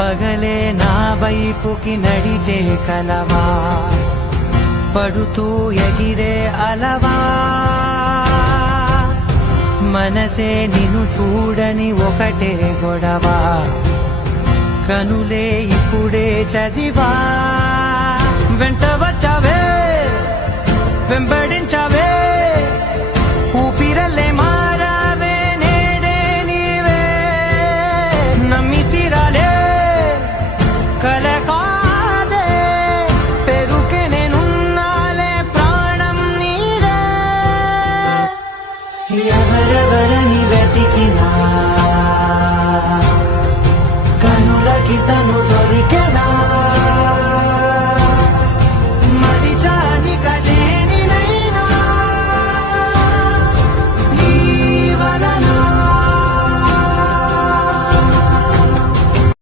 పగలే నా వైపుకి నడిచే కలవా, పడుతూ ఎగిరే అలవా, మనసే నిన్ను చూడని ఒకటే గొడవ, కనులే ఇప్పుడే చదివా. వెంట వచ్చావే వెంబడించావే, ఊపిరల్లే మారావే నేడే నీవే, నమ్మి తీరాలే కల కాదే, పెరుకే నేనున్నాలే ప్రాణం నీదే. ఎవరెవరని వెతికినా కనులకి తను